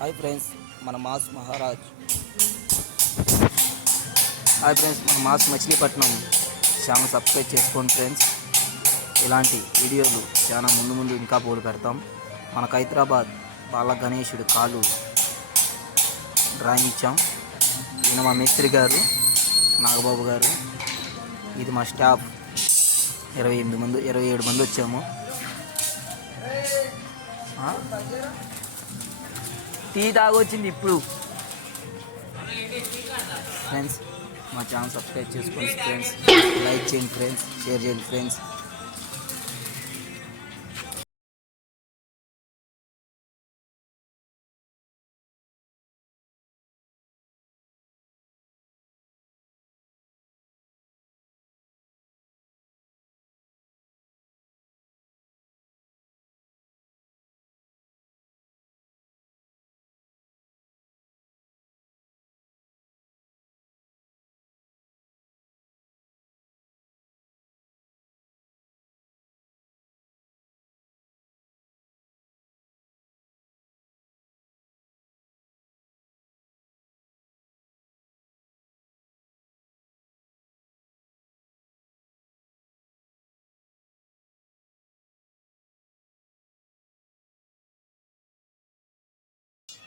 Hi friends మన mass Maharaj hi friends మన mass Machilipatnam channel subscribe చేసుకోండి ఫ్రెండ్స్. ఇలాంటి వీడియోలు చాలా ముందు ఇంకా పోలు పెడతాం. మనకు హైదరాబాద్ బాల గణేశుడు కాలు డ్రాయింగ్ ఇచ్చాం. ఈయన మా మేస్త్రి గారు నాగబాబు గారు. ఇది మా స్టాఫ్ 27 మంది వచ్చాము. టీ తాగొచ్చింది ఇప్పుడు. ఫ్రెండ్స్ మా ఛానల్ సబ్స్క్రైబ్ చేసుకోండి ఫ్రెండ్స్, లైక్ చేయండి ఫ్రెండ్స్, షేర్ చేయండి ఫ్రెండ్స్.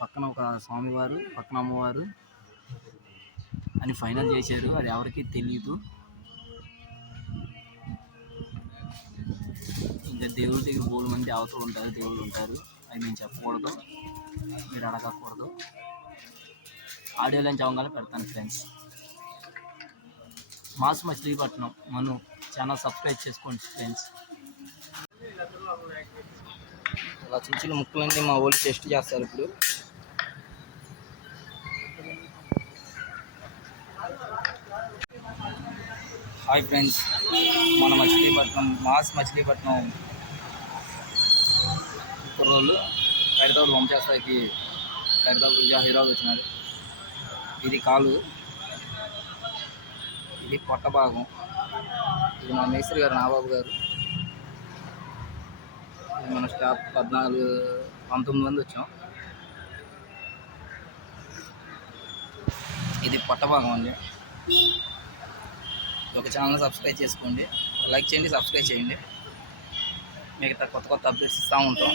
పక్కన ఒక స్వామివారు, పక్కన అమ్మవారు అని ఫైనల్ చేశారు. అది ఎవరికి తెలియదు. ఇంకా దేవుడి దగ్గర 3 మంది అవతలు ఉంటారు, దేవుళ్ళు ఉంటారు. అది మేము చెప్పకూడదు, మీరు అడగకూడదు. ఆడియో లంచ్ అవ్వగానే పెడతాను ఫ్రెండ్స్. మాస్ మచిలీపట్నం మనం ఛానల్ సబ్స్క్రైబ్ చేసుకోండి ఫ్రెండ్స్. అలా చిన్న చిన్న ముక్కలన్నీ మా వాళ్ళు టెస్ట్ చేస్తారు ఇప్పుడు. హాయ్ ఫ్రెండ్స్, మన మచిలీపట్నం మాస్ మచిలీపట్నం కుర్రోళ్ళు హైదరాబాద్ వంశస్థాయికి హైదరాబాద్ వచ్చినారు. ఇది కాలు, ఇది పొట్ట భాగం. ఇది మా మేస్త్రి గారు నాగబాబు గారు. ఇది మన స్టాఫ్ 19 మంది వచ్చాం. ఇది పొట్ట భాగం అండి. ఒక ఛానల్ సబ్స్క్రైబ్ చేసుకోండి, లైక్ చేయండి, సబ్స్క్రైబ్ చేయండి. మిగతా కొత్త అప్డేట్స్ ఇస్తూ ఉంటాం.